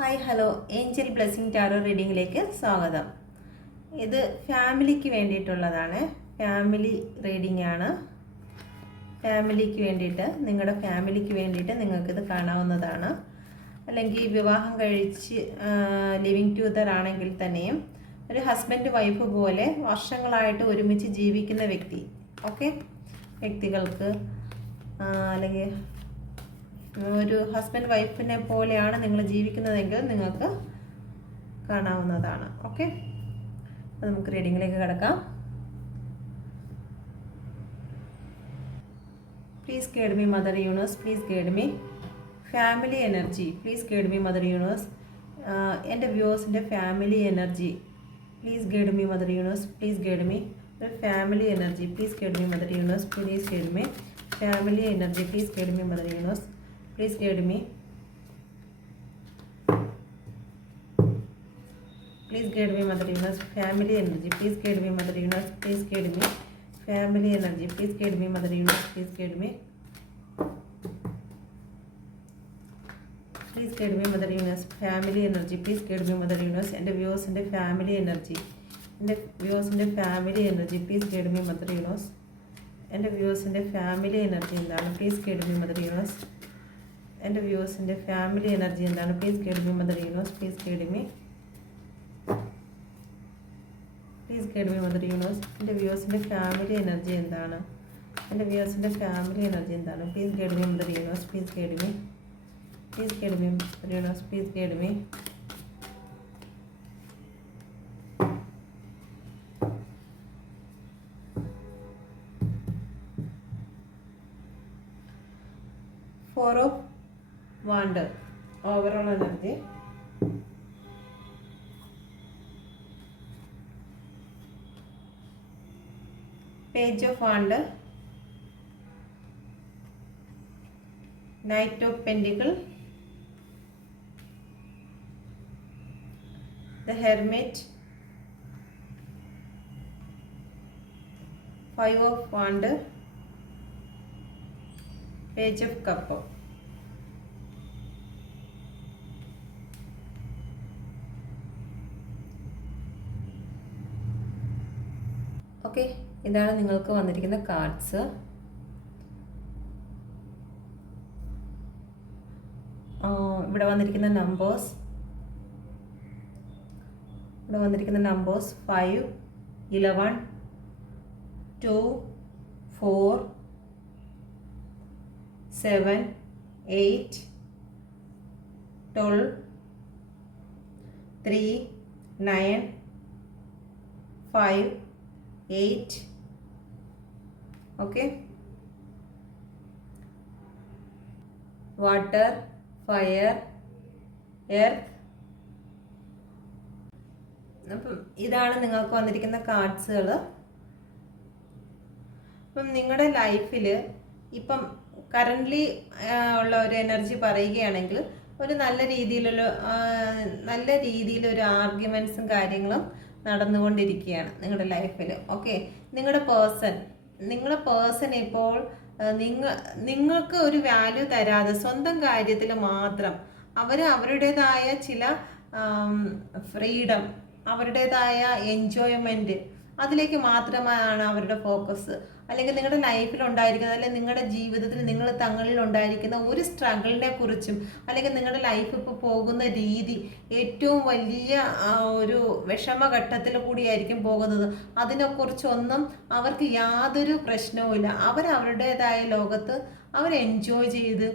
Hi hello angel blessing tarot റീഡിങ്ങിലേക്ക് സ്വാഗതം. ഇത് ഫാമിലിക്ക് വേണ്ടിയിട്ടുള്ളതാണ്. ഫാമിലി റീഡിംഗ് ആണ്. ഫാമിലിക്ക് വേണ്ടിയിട്ട്, നിങ്ങളുടെ ഫാമിലിക്ക് വേണ്ടിയിട്ട് നിങ്ങൾക്കിത് കാണാവുന്നതാണ്. അല്ലെങ്കിൽ വിവാഹം കഴിച്ച് ലിവിങ് ടുഗദർ ആണെങ്കിൽ തന്നെയും ഒരു ഹസ്ബൻഡ് വൈഫ് പോലെ വർഷങ്ങളായിട്ട് ഒരുമിച്ച് ജീവിക്കുന്ന വ്യക്തികൾക്ക് അല്ലെങ്കിൽ ഒരു ഹസ്ബൻഡ് വൈഫിനെ പോലെയാണ് നിങ്ങൾ ജീവിക്കുന്നതെങ്കിൽ നിങ്ങൾക്ക് കാണാവുന്നതാണ്. അപ്പോൾ നമുക്ക് റീഡിങ്ങിലേക്ക് കിടക്കാം. Please guide me mother universe, please guide me family energy, please guide me mother universe. എൻ്റെ വ്യൂവേഴ്സിൻ്റെ family energy please guide me mother universe, please guide me family energy, please guide me mother universe, please guide me family energy, please guide me mother universe, please guide me, please guide me mother universe, family energy, please guide me mother universe, please guide me family energy, please guide me mother universe, please guide me, please guide me mother universe, family energy, please guide me mother universe. And viewers in the family energy, and viewers in the family energy, please guide me mother universe. And viewers in the family energy, please guide me mother universe. എൻ്റെ വ്യൂവേഴ്സിൻ്റെ family energy എന്താണ്? Please guide me mother universe, please guide me, please guide me mother universe. എൻ്റെ വ്യൂവേഴ്സിൻ്റെ family energy എന്താണ്? എൻ്റെ വ്യൂവേഴ്സിൻ്റെ family energy എന്താണ്? Please guide me mother universe, please guide me, please guide me mother universe, please guide me. Four of Wand, overall energy. Page of Wand, Knight of Pentacle, the Hermit, Five of Wand, Page of Cup. Okay, ഇതാണ് നിങ്ങൾക്ക് വന്നിരിക്കുന്ന cards. ഇവിടെ വന്നിരിക്കുന്ന numbers 5, 11, 2, 4, 7, 8, 12, 3, 9, 5, 8. Okay, water, fire, earth. അപ്പം ഇതാണ് നിങ്ങൾക്ക് വന്നിരിക്കുന്ന കാർഡ്സുകൾ. അപ്പം നിങ്ങളുടെ ലൈഫിൽ ഇപ്പം കറൻ്റ്ലി ഉള്ള ഒരു എനർജി പറയുകയാണെങ്കിൽ ഒരു നല്ല രീതിയിലൊരു ആർഗ്യുമെൻറ്റ്സും കാര്യങ്ങളും നടന്നുകൊണ്ടിരിക്കുകയാണ് നിങ്ങളുടെ ലൈഫിൽ. ഓക്കെ, നിങ്ങളുടെ പേഴ്സൺ ഇപ്പോൾ നിങ്ങൾക്ക് ഒരു വാല്യൂ തരാതെ സ്വന്തം കാര്യത്തിൽ മാത്രം അവരുടേതായ ചില ഫ്രീഡം, അവരുടേതായ എൻജോയ്മെൻറ്റ്, അതിലേക്ക് മാത്രമാണ് അവരുടെ ഫോക്കസ്. അല്ലെങ്കിൽ നിങ്ങളുടെ ലൈഫിൽ ഉണ്ടായിരിക്കുന്ന, അല്ലെങ്കിൽ നിങ്ങളുടെ ജീവിതത്തിൽ നിങ്ങൾ തങ്ങളിൽ ഉണ്ടായിരിക്കുന്ന ഒരു സ്ട്രഗിളിനെ കുറിച്ചും, അല്ലെങ്കിൽ നിങ്ങളുടെ ലൈഫ് ഇപ്പോൾ പോകുന്ന രീതി ഏറ്റവും വലിയ ഒരു വിഷമഘട്ടത്തിൽ കൂടിയായിരിക്കും പോകുന്നത്. അതിനെക്കുറിച്ചൊന്നും അവർക്ക് യാതൊരു പ്രശ്നവുമില്ല. അവരുടേതായ ലോകത്ത് അവർ എൻജോയ് ചെയ്ത്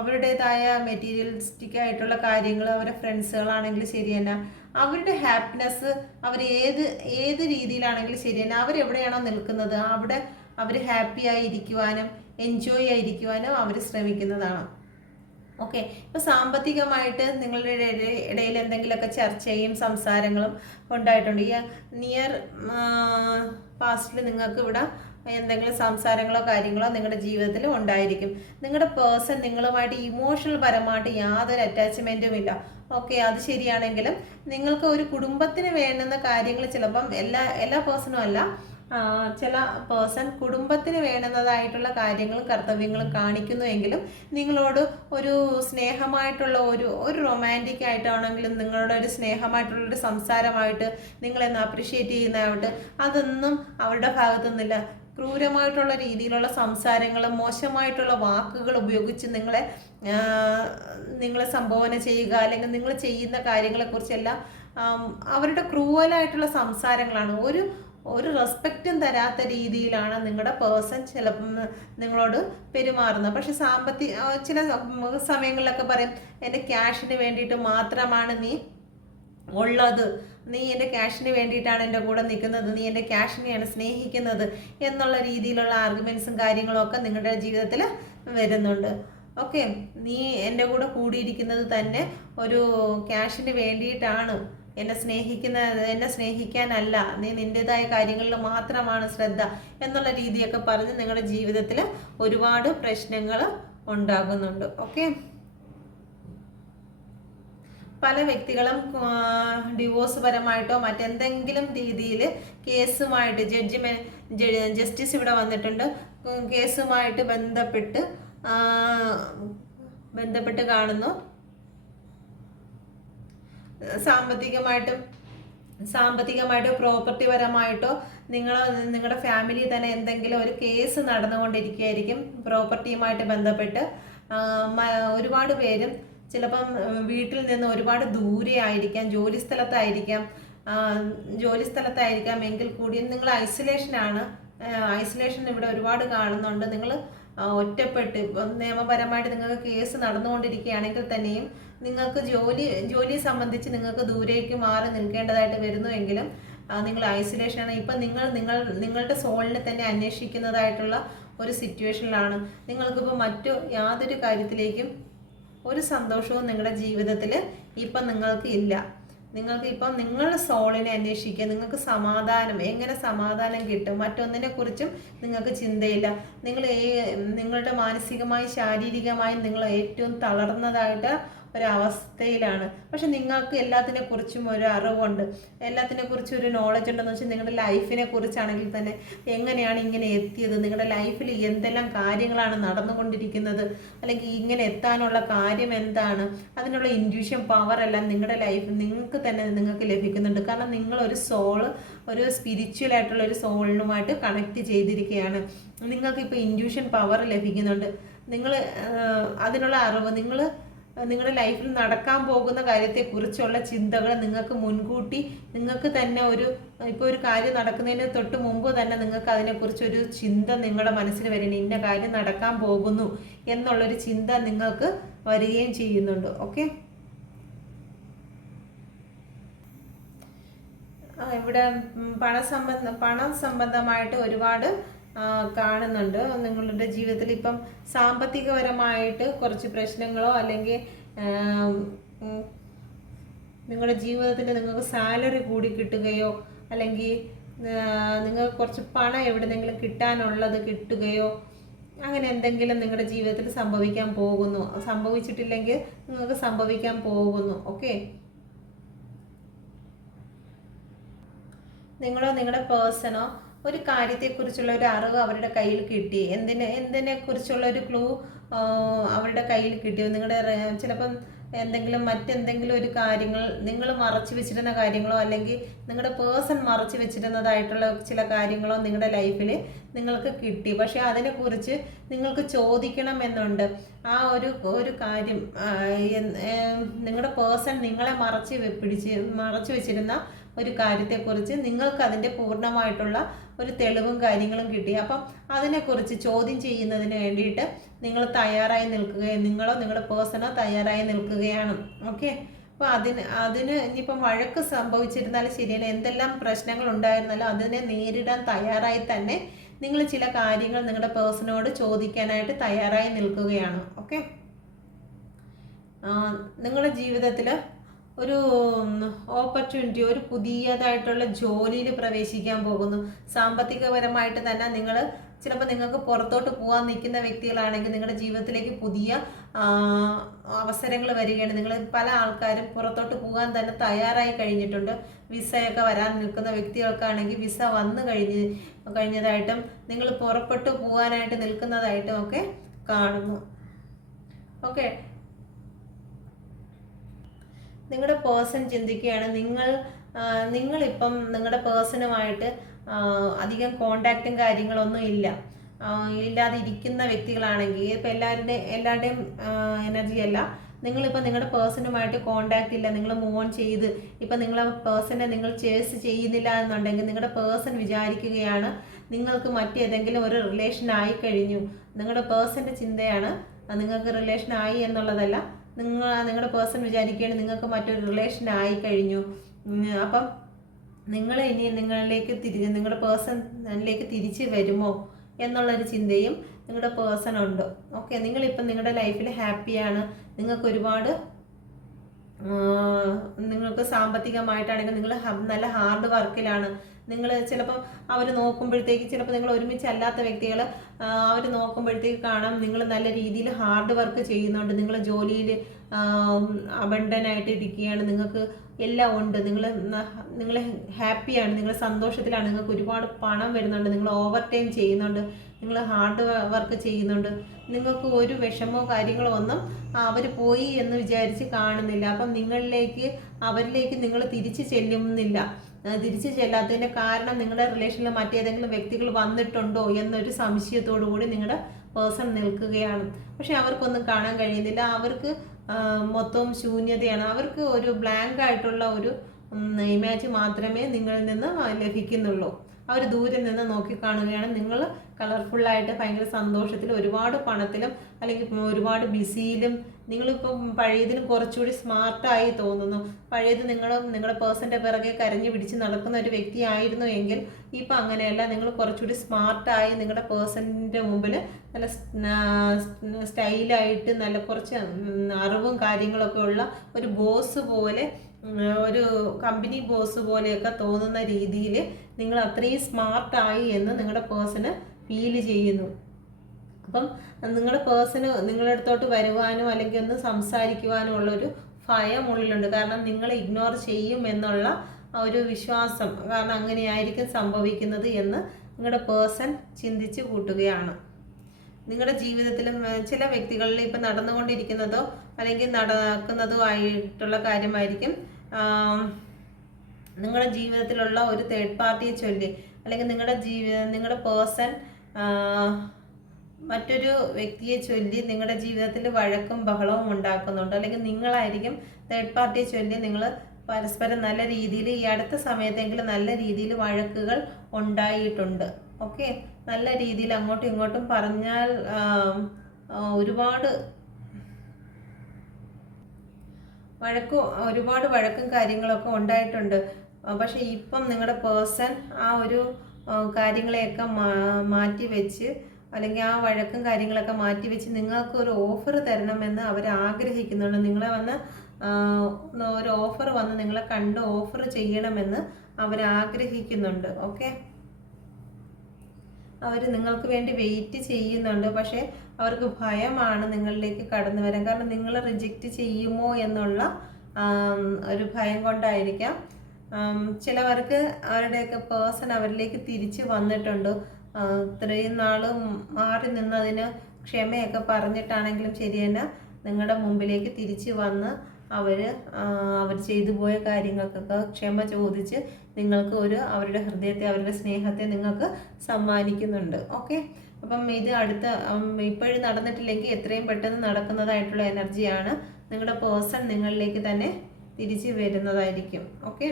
അവരുടേതായ മെറ്റീരിയലിസ്റ്റിക് ആയിട്ടുള്ള കാര്യങ്ങൾ, അവരുടെ ഫ്രണ്ട്സുകളാണെങ്കിൽ ശരി തന്നെ, അവരുടെ ഹാപ്പിനെസ് അവർ ഏത് രീതിയിലാണെങ്കിലും ശരി തന്നെ, അവരെവിടെയാണോ നിൽക്കുന്നത് അവിടെ അവർ ഹാപ്പി ആയിരിക്കുവാനും എൻജോയ് ആയിരിക്കുവാനും അവർ ശ്രമിക്കുന്നതാണ്. ഓക്കെ, ഇപ്പോൾ സാമ്പത്തികമായിട്ട് നിങ്ങളുടെ ഇടയിൽ എന്തെങ്കിലുമൊക്കെ ചർച്ചയും സംസാരങ്ങളും ഉണ്ടായിട്ടുണ്ട്. ഈ നിയർ പാസ്റ്റിൽ നിങ്ങൾക്ക് ഇവിടെ എന്തെങ്കിലും സംസാരങ്ങളോ കാര്യങ്ങളോ നിങ്ങളുടെ ജീവിതത്തിൽ ഉണ്ടായിരിക്കും. നിങ്ങളുടെ പേഴ്സൺ നിങ്ങളുമായിട്ട് ഇമോഷണൽ പരമായിട്ട് യാതൊരു അറ്റാച്ച്മെൻറ്റും ഇല്ല. ഓക്കെ, അത് ശരിയാണെങ്കിലും നിങ്ങൾക്ക് ഒരു കുടുംബത്തിന് വേണ്ടുന്ന കാര്യങ്ങൾ ചിലപ്പം എല്ലാ പേഴ്സണും അല്ല, ചില പേഴ്സൺ കുടുംബത്തിന് വേണ്ടുന്നതായിട്ടുള്ള കാര്യങ്ങളും കർത്തവ്യങ്ങളും കാണിക്കുന്നുവെങ്കിലും നിങ്ങളോട് ഒരു സ്നേഹമായിട്ടുള്ള ഒരു റൊമാൻറ്റിക് ആയിട്ടാണെങ്കിലും നിങ്ങളുടെ ഒരു സ്നേഹമായിട്ടുള്ളൊരു സംസാരമായിട്ട് നിങ്ങളെന്ന് അപ്രിഷ്യേറ്റ് ചെയ്യുന്നതാവട്ടെ അതൊന്നും അവരുടെ ഭാഗത്തു നിന്നില്ല. ക്രൂരമായിട്ടുള്ള രീതിയിലുള്ള സംസാരങ്ങളും മോശമായിട്ടുള്ള വാക്കുകൾ ഉപയോഗിച്ച് നിങ്ങളെ സംബോധന ചെയ്യുക, അല്ലെങ്കിൽ നിങ്ങൾ ചെയ്യുന്ന കാര്യങ്ങളെക്കുറിച്ചെല്ലാം അവരുടെ ക്രൂവലായിട്ടുള്ള സംസാരങ്ങളാണ്. ഒരു റെസ്പെക്റ്റും തരാത്ത രീതിയിലാണ് നിങ്ങളുടെ പേഴ്സൺ ചിലപ്പം നിങ്ങളോട് പെരുമാറുന്നത്. പക്ഷെ ചില സമയങ്ങളിലൊക്കെ പറയും, എൻ്റെ ക്യാഷിന് വേണ്ടിയിട്ട് മാത്രമാണ് നീ ഉള്ളത്, നീ എൻ്റെ ക്യാഷിന് വേണ്ടിയിട്ടാണ് എൻ്റെ കൂടെ നിൽക്കുന്നത്, നീ എൻ്റെ ക്യാഷിനെയാണ് സ്നേഹിക്കുന്നത് എന്നുള്ള രീതിയിലുള്ള ആർഗ്യുമെൻറ്റ്സും കാര്യങ്ങളും ഒക്കെ നിങ്ങളുടെ ജീവിതത്തിൽ വരുന്നുണ്ട്. ഓക്കെ, നീ എൻ്റെ കൂടെ കൂടിയിരിക്കുന്നത് തന്നെ ഒരു ക്യാഷിന് വേണ്ടിയിട്ടാണ്, എന്നെ സ്നേഹിക്കാനല്ല, നീ നിൻ്റെതായ കാര്യങ്ങളിൽ മാത്രമാണ് ശ്രദ്ധ എന്നുള്ള രീതിയൊക്കെ പറഞ്ഞ് നിങ്ങളുടെ ജീവിതത്തിൽ ഒരുപാട് പ്രശ്നങ്ങൾ ഉണ്ടാകുന്നുണ്ട്. ഓക്കെ, പല വ്യക്തികളും ഡിവോഴ്സ് പരമായിട്ടോ മറ്റെന്തെങ്കിലും രീതിയിൽ കേസുമായിട്ട് ജസ്റ്റിസ് ഇവിടെ വന്നിട്ടുണ്ട്, കേസുമായിട്ട് ബന്ധപ്പെട്ട് കാണുന്നു. സാമ്പത്തികമായിട്ടോ പ്രോപ്പർട്ടി പരമായിട്ടോ നിങ്ങളുടെ ഫാമിലി തന്നെ എന്തെങ്കിലും ഒരു കേസ് നടന്നുകൊണ്ടിരിക്കുകയായിരിക്കും. പ്രോപ്പർട്ടിയുമായിട്ട് ബന്ധപ്പെട്ട് ഒരുപാട് പേരും ചിലപ്പം വീട്ടിൽ നിന്ന് ഒരുപാട് ദൂരെ ആയിരിക്കാം, ജോലി സ്ഥലത്തായിരിക്കാം എങ്കിൽ കൂടിയും നിങ്ങൾ ഐസൊലേഷൻ ഇവിടെ ഒരുപാട് കാണുന്നുണ്ട്. നിങ്ങൾ ഒറ്റപ്പെട്ട് നിയമപരമായിട്ട് നിങ്ങൾക്ക് കേസ് നടന്നുകൊണ്ടിരിക്കുകയാണെങ്കിൽ തന്നെയും നിങ്ങൾക്ക് ജോലി സംബന്ധിച്ച് നിങ്ങൾക്ക് ദൂരേക്ക് മാറി നിൽക്കേണ്ടതായിട്ട് വരുന്നുവെങ്കിലും നിങ്ങൾ ഐസൊലേഷനാണ്. ഇപ്പം നിങ്ങളുടെ സോളിനെ തന്നെ അന്വേഷിക്കുന്നതായിട്ടുള്ള ഒരു സിറ്റുവേഷനിലാണ്. നിങ്ങൾക്കിപ്പോൾ മറ്റു യാതൊരു കാര്യത്തിലേക്കും ഒരു സന്തോഷവും നിങ്ങളുടെ ജീവിതത്തിൽ ഇപ്പം നിങ്ങൾക്ക് ഇല്ല. ഇപ്പം നിങ്ങളുടെ സോളിനെ അന്വേഷിക്കുക. നിങ്ങൾക്ക് എങ്ങനെ സമാധാനം കിട്ടും, മറ്റൊന്നിനെക്കുറിച്ചും നിങ്ങൾക്ക് ചിന്തയില്ല. നിങ്ങളുടെ മാനസികമായി ശാരീരികമായി നിങ്ങൾ ഏറ്റവും തളർന്നതായിട്ട് ഒരവസ്ഥയിലാണ്. പക്ഷെ നിങ്ങൾക്ക് എല്ലാത്തിനെ കുറിച്ചും ഒരു അറിവുണ്ട്, എല്ലാത്തിനെ കുറിച്ചും ഒരു നോളജ് ഉണ്ടെന്ന് വെച്ചാൽ നിങ്ങളുടെ ലൈഫിനെ കുറിച്ചാണെങ്കിൽ തന്നെ എങ്ങനെയാണ് ഇങ്ങനെ എത്തിയത്, നിങ്ങളുടെ ലൈഫിൽ എന്തെല്ലാം കാര്യങ്ങളാണ് നടന്നുകൊണ്ടിരിക്കുന്നത്, അല്ലെങ്കിൽ ഇങ്ങനെ എത്താനുള്ള കാര്യം എന്താണ്, അതിനുള്ള ഇൻഡ്യൂഷൻ പവർ എല്ലാം നിങ്ങളുടെ നിങ്ങൾക്ക് ലഭിക്കുന്നുണ്ട്. കാരണം നിങ്ങളൊരു ഒരു സ്പിരിച്വൽ ആയിട്ടുള്ള ഒരു സോളിനുമായിട്ട് കണക്ട് ചെയ്തിരിക്കുകയാണ്. നിങ്ങൾക്കിപ്പോൾ ഇൻഡ്യൂഷൻ പവർ ലഭിക്കുന്നുണ്ട്. അതിനുള്ള അറിവ് നിങ്ങളുടെ ലൈഫിൽ നടക്കാൻ പോകുന്ന കാര്യത്തെക്കുറിച്ചുള്ള ചിന്തകൾ നിങ്ങൾക്ക് മുൻകൂട്ടി നിങ്ങൾക്ക് തന്നെ ഇപ്പോൾ ഒരു കാര്യം നടക്കുന്നതിന് തൊട്ട് മുമ്പ് തന്നെ നിങ്ങൾക്ക് അതിനെക്കുറിച്ചൊരു ചിന്ത നിങ്ങളുടെ മനസ്സിൽ വരണം. ഇന്ന കാര്യം നടക്കാൻ പോകുന്നു എന്നുള്ളൊരു ചിന്ത നിങ്ങൾക്ക് വരികയും ചെയ്യുന്നുണ്ട്. ഓക്കെ, ഇവിടെ പണം സംബന്ധമായിട്ട് ഒരുപാട് കാണുന്നുണ്ട്. നിങ്ങളുടെ ജീവിതത്തിൽ ഇപ്പം സാമ്പത്തികപരമായിട്ട് കുറച്ച് പ്രശ്നങ്ങളോ അല്ലെങ്കിൽ നിങ്ങളുടെ ജീവിതത്തിൽ നിങ്ങൾക്ക് സാലറി കൂടി കിട്ടുകയോ അല്ലെങ്കിൽ നിങ്ങൾക്ക് കുറച്ച് പണം എവിടെന്നെങ്കിലും കിട്ടാനുള്ളത് കിട്ടുകയോ അങ്ങനെ എന്തെങ്കിലും നിങ്ങളുടെ ജീവിതത്തിൽ സംഭവിച്ചിട്ടില്ലെങ്കിൽ നിങ്ങൾക്ക് സംഭവിക്കാൻ പോകുന്നു. ഓക്കെ, നിങ്ങളുടെ പേഴ്സണോ ഒരു കാര്യത്തെക്കുറിച്ചുള്ള ഒരു അറിവ് അവരുടെ കയ്യിൽ കിട്ടി, എന്തിനെക്കുറിച്ചുള്ള ഒരു ക്ലൂ അവരുടെ കയ്യിൽ കിട്ടി. ചിലപ്പം മറ്റെന്തെങ്കിലും ഒരു കാര്യങ്ങൾ നിങ്ങൾ മറച്ചു വെച്ചിരുന്ന കാര്യങ്ങളോ അല്ലെങ്കിൽ നിങ്ങളുടെ പേഴ്സൺ മറച്ചു വെച്ചിരുന്നതായിട്ടുള്ള ചില കാര്യങ്ങളോ നിങ്ങളുടെ ലൈഫിൽ നിങ്ങൾക്ക് കിട്ടി. പക്ഷെ അതിനെക്കുറിച്ച് നിങ്ങൾക്ക് ചോദിക്കണമെന്നുണ്ട്. ആ ഒരു കാര്യം നിങ്ങളുടെ പേഴ്സൺ നിങ്ങളെ മറച്ചു വെച്ചിരുന്ന ഒരു കാര്യത്തെക്കുറിച്ച് നിങ്ങൾക്ക് അതിൻ്റെ പൂർണ്ണമായിട്ടുള്ള ഒരു തെളിവും കാര്യങ്ങളും കിട്ടി. അപ്പം അതിനെക്കുറിച്ച് ചോദ്യം ചെയ്യുന്നതിന് വേണ്ടിയിട്ട് നിങ്ങൾ തയ്യാറായി നിൽക്കുകയും നിങ്ങളുടെ പേഴ്സണോ തയ്യാറായി നിൽക്കുകയാണ്. ഓക്കെ, അപ്പോൾ അതിന് ഇനിയിപ്പം വഴക്ക് സംഭവിച്ചിരുന്നാലും ശരിയാണ്, എന്തെല്ലാം പ്രശ്നങ്ങൾ ഉണ്ടായിരുന്നാലും അതിനെ നേരിടാൻ തയ്യാറായി തന്നെ നിങ്ങൾ ചില കാര്യങ്ങൾ നിങ്ങളുടെ പേഴ്സണോട് ചോദിക്കാനായിട്ട് തയ്യാറായി നിൽക്കുകയാണ്. ഓക്കെ, നിങ്ങളുടെ ജീവിതത്തിൽ ഒരു ഓപ്പർച്യൂണിറ്റി, ഒരു പുതിയതായിട്ടുള്ള ജോലിയിൽ പ്രവേശിക്കാൻ പോകുന്നു. സാമ്പത്തികപരമായിട്ട് തന്നെ നിങ്ങൾ ചിലപ്പോൾ നിങ്ങൾക്ക് പുറത്തോട്ട് പോകാൻ നിൽക്കുന്ന വ്യക്തികളാണെങ്കിൽ നിങ്ങളുടെ ജീവിതത്തിലേക്ക് പുതിയ അവസരങ്ങൾ വരികയാണ്. നിങ്ങൾ പല ആൾക്കാരും പുറത്തോട്ട് പോകാൻ തന്നെ തയ്യാറായി കഴിഞ്ഞിട്ടുണ്ട്. വിസയൊക്കെ വരാൻ നിൽക്കുന്ന വ്യക്തികൾക്കാണെങ്കിൽ വിസ വന്നു കഴിഞ്ഞതായിട്ടും നിങ്ങൾ പുറപ്പെട്ടു പോകാനായിട്ട് നിൽക്കുന്നതായിട്ടും ഒക്കെ കാണുന്നു. ഓക്കെ, നിങ്ങളുടെ പേഴ്സൺ ചിന്തിക്കുകയാണ് നിങ്ങളിപ്പം നിങ്ങളുടെ പേഴ്സണുമായിട്ട് അധികം കോണ്ടാക്റ്റും കാര്യങ്ങളൊന്നും ഇല്ലാതെ ഇരിക്കുന്ന വ്യക്തികളാണെങ്കിൽ ഇപ്പം എല്ലാവരുടെയും എനർജി അല്ല. നിങ്ങളിപ്പോൾ നിങ്ങളുടെ പേഴ്സണുമായിട്ട് കോണ്ടാക്റ്റ് ഇല്ല, നിങ്ങൾ മൂവ് ഓൺ ചെയ്ത് ഇപ്പം നിങ്ങളെ പേഴ്സണെ നിങ്ങൾ ചേസ് ചെയ്യുന്നില്ല എന്നുണ്ടെങ്കിൽ നിങ്ങളുടെ പേഴ്സൺ വിചാരിക്കുകയാണ് നിങ്ങൾക്ക് മറ്റേതെങ്കിലും ഒരു റിലേഷൻ ആയി കഴിഞ്ഞു. നിങ്ങളുടെ പേഴ്സൻ്റെ ചിന്തയാണ് നിങ്ങൾക്ക് റിലേഷൻ ആയി എന്നുള്ളതല്ല. നിങ്ങളുടെ പേഴ്സൺ വിചാരിക്കുകയാണ് നിങ്ങൾക്ക് മറ്റൊരു റിലേഷൻ ആയി കഴിഞ്ഞു. അപ്പം നിങ്ങൾ ഇനി നിങ്ങളുടെ പേഴ്സണിലേക്ക് തിരിച്ച് വരുമോ എന്നുള്ളൊരു ചിന്തയും നിങ്ങളുടെ പേഴ്സൺ ഉണ്ട്. ഓക്കെ, നിങ്ങളിപ്പം നിങ്ങളുടെ ലൈഫിൽ ഹാപ്പിയാണ്. നിങ്ങൾക്ക് സാമ്പത്തികമായിട്ടാണെങ്കിൽ നിങ്ങൾ നല്ല ഹാർഡ് വർക്കിലാണ്. നിങ്ങൾ ചിലപ്പം അവർ നോക്കുമ്പോഴത്തേക്ക് ചിലപ്പോൾ നിങ്ങൾ ഒരുമിച്ചല്ലാത്ത വ്യക്തികൾ അവർ നോക്കുമ്പോഴത്തേക്ക് കാണാം നിങ്ങൾ നല്ല രീതിയിൽ ഹാർഡ് വർക്ക് ചെയ്യുന്നുണ്ട്. നിങ്ങൾ ജോലിയിൽ അബണ്ടനായിട്ട് ഇരിക്കുകയാണ്. നിങ്ങൾക്ക് എല്ലാം ഉണ്ട്. നിങ്ങൾ ഹാപ്പിയാണ്, നിങ്ങൾ സന്തോഷത്തിലാണ്. നിങ്ങൾക്ക് ഒരുപാട് പണം വരുന്നുണ്ട്. നിങ്ങൾ ഓവർ ടൈം ചെയ്യുന്നുണ്ട്, നിങ്ങൾ ഹാർഡ് വർക്ക് ചെയ്യുന്നുണ്ട്. നിങ്ങൾക്ക് ഒരു വിഷമോ കാര്യങ്ങളോ ഒന്നും അവർ പോയി എന്ന് വിചാരിച്ച് കാണുന്നില്ല. അപ്പം അവരിലേക്ക് നിങ്ങൾ തിരിച്ചു ചെല്ലുന്നില്ല. തിരിച്ചു ചെല്ലാത്തതിൻ്റെ കാരണം നിങ്ങളുടെ റിലേഷനിൽ മറ്റേതെങ്കിലും വ്യക്തികൾ വന്നിട്ടുണ്ടോ എന്നൊരു സംശയത്തോടു കൂടി നിങ്ങളുടെ പേഴ്സൺ നിൽക്കുകയാണ്. പക്ഷെ അവർക്കൊന്നും കാണാൻ കഴിയുന്നില്ല. അവർക്ക് മൊത്തവും ശൂന്യതയാണ്. അവർക്ക് ഒരു ബ്ലാങ്ക് ആയിട്ടുള്ള ഒരു ഇമേജ് മാത്രമേ നിങ്ങളിൽ നിന്ന് ലഭിക്കുന്നുള്ളൂ. അവർ ദൂരെ നിന്ന് നോക്കിക്കാണുകയാണ്. നിങ്ങൾ കളർഫുള്ളായിട്ട് ഭയങ്കര സന്തോഷത്തിലും ഒരുപാട് പണത്തിലും അല്ലെങ്കിൽ ഒരുപാട് ബിസിയിലും നിങ്ങളിപ്പം പഴയതിനും കുറച്ചുകൂടി സ്മാർട്ടായി തോന്നുന്നു. പഴയത് നിങ്ങളുടെ പേഴ്സൻ്റെ പിറകെ കരഞ്ഞു പിടിച്ച് നടക്കുന്ന ഒരു വ്യക്തിയായിരുന്നു എങ്കിൽ ഇപ്പം അങ്ങനെയല്ല. നിങ്ങൾ കുറച്ചുകൂടി സ്മാർട്ടായി നിങ്ങളുടെ പേഴ്സണിൻ്റെ മുമ്പിൽ നല്ല സ്റ്റൈലായിട്ട് നല്ല കുറച്ച് അറിവും കാര്യങ്ങളൊക്കെ ഉള്ള ഒരു ബോസ് പോലെ, ഒരു കമ്പനി ബോസ് പോലെയൊക്കെ തോന്നുന്ന രീതിയിൽ നിങ്ങൾ അത്രയും സ്മാർട്ടായി എന്ന് നിങ്ങളുടെ പേഴ്സണ് ഫീൽ ചെയ്യുന്നു. അപ്പം നിങ്ങളുടെ പേഴ്സണ് നിങ്ങളുടെ അടുത്തോട്ട് വരുവാനോ അല്ലെങ്കിൽ ഒന്ന് സംസാരിക്കുവാനോ ഉള്ളൊരു ഭയം ഉള്ളിലുണ്ട്. കാരണം നിങ്ങൾ ഇഗ്നോർ ചെയ്യും എന്നുള്ള ഒരു വിശ്വാസം, കാരണം അങ്ങനെയായിരിക്കും സംഭവിക്കുന്നത് എന്ന് നിങ്ങളുടെ പേഴ്സൺ ചിന്തിച്ച് കൂട്ടുകയാണ്. നിങ്ങളുടെ ജീവിതത്തിലും ചില വ്യക്തികളിൽ ഇപ്പം നടന്നുകൊണ്ടിരിക്കുന്നതോ അല്ലെങ്കിൽ നടക്കുന്നതോ ആയിട്ടുള്ള കാര്യമായിരിക്കും നിങ്ങളുടെ ജീവിതത്തിലുള്ള ഒരു തേർഡ് പാർട്ടിയെ ചൊല്ലി അല്ലെങ്കിൽ നിങ്ങളുടെ പേഴ്സൺ മറ്റൊരു വ്യക്തിയെ ചൊല്ലി നിങ്ങളുടെ ജീവിതത്തിൽ വഴക്കും ബഹളവും ഉണ്ടാക്കുന്നുണ്ട്. അല്ലെങ്കിൽ നിങ്ങളായിരിക്കും തേർഡ് പാർട്ടിയെ ചൊല്ലി നിങ്ങൾ പരസ്പരം നല്ല രീതിയിൽ ഈ അടുത്ത സമയത്തെങ്കിലും നല്ല രീതിയിൽ വഴക്കുകൾ ഉണ്ടായിട്ടുണ്ട്. ഓക്കെ, നല്ല രീതിയിൽ അങ്ങോട്ടും ഇങ്ങോട്ടും പറഞ്ഞാൽ ഒരുപാട് വഴക്കും കാര്യങ്ങളൊക്കെ ഉണ്ടായിട്ടുണ്ട്. പക്ഷെ ഇപ്പം നിങ്ങളുടെ പേഴ്സൺ ആ ഒരു കാര്യങ്ങളെയൊക്കെ മാറ്റി വെച്ച് അല്ലെങ്കിൽ ആ വഴക്കും കാര്യങ്ങളൊക്കെ മാറ്റി വെച്ച് നിങ്ങൾക്ക് ഒരു ഓഫർ തരണമെന്ന് അവർ ആഗ്രഹിക്കുന്നുണ്ട്. നിങ്ങളെ ഒരു ഓഫർ വന്ന് നിങ്ങളെ കണ്ട് ഓഫർ ചെയ്യണമെന്ന് അവർ ആഗ്രഹിക്കുന്നുണ്ട്. ഓക്കെ, അവർ നിങ്ങൾക്ക് വേണ്ടി വെയിറ്റ് ചെയ്യുന്നുണ്ട്. പക്ഷേ അവർക്ക് ഭയമാണ് നിങ്ങളിലേക്ക് കടന്നു വരാൻ. കാരണം നിങ്ങൾ റിജക്റ്റ് ചെയ്യുമോ എന്നുള്ള ഒരു ഭയം കൊണ്ടായിരിക്കാം. ചിലവർക്ക് അവരുടെയൊക്കെ പേഴ്സൺ അവരിലേക്ക് തിരിച്ച് വന്നിട്ടുണ്ട്. ഇത്രയും നാൾ മാറി നിന്നതിന് ക്ഷമയൊക്കെ പറഞ്ഞിട്ടാണെങ്കിലും ശരി തന്നെ നിങ്ങളുടെ മുമ്പിലേക്ക് തിരിച്ച് വന്ന് അവർ ചെയ്തു പോയ കാര്യങ്ങൾക്കൊക്കെ ക്ഷമ ചോദിച്ച് നിങ്ങൾക്ക് അവരുടെ ഹൃദയത്തെ, അവരുടെ സ്നേഹത്തെ നിങ്ങൾക്ക് സമ്മാനിക്കുന്നുണ്ട്. ഓക്കെ, അപ്പം ഇത് ഇപ്പോഴും നടന്നിട്ടില്ലെങ്കിൽ എത്രയും പെട്ടെന്ന് നടക്കുന്നതായിട്ടുള്ള എനർജിയാണ്. നിങ്ങളുടെ പേഴ്സൺ നിങ്ങളിലേക്ക് തന്നെ തിരിച്ച് വരുന്നതായിരിക്കും. ഓക്കെ,